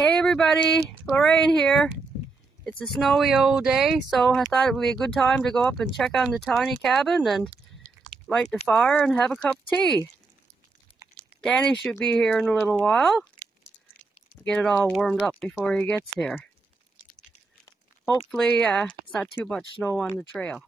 Hey everybody, Lorraine here. It's a snowy old day, so I thought it would be a good time to go up and check on the tiny cabin and light the fire and have a cup of tea. Danny should be here in a little while. Get it all warmed up before he gets here. Hopefully it's not too much snow on the trail.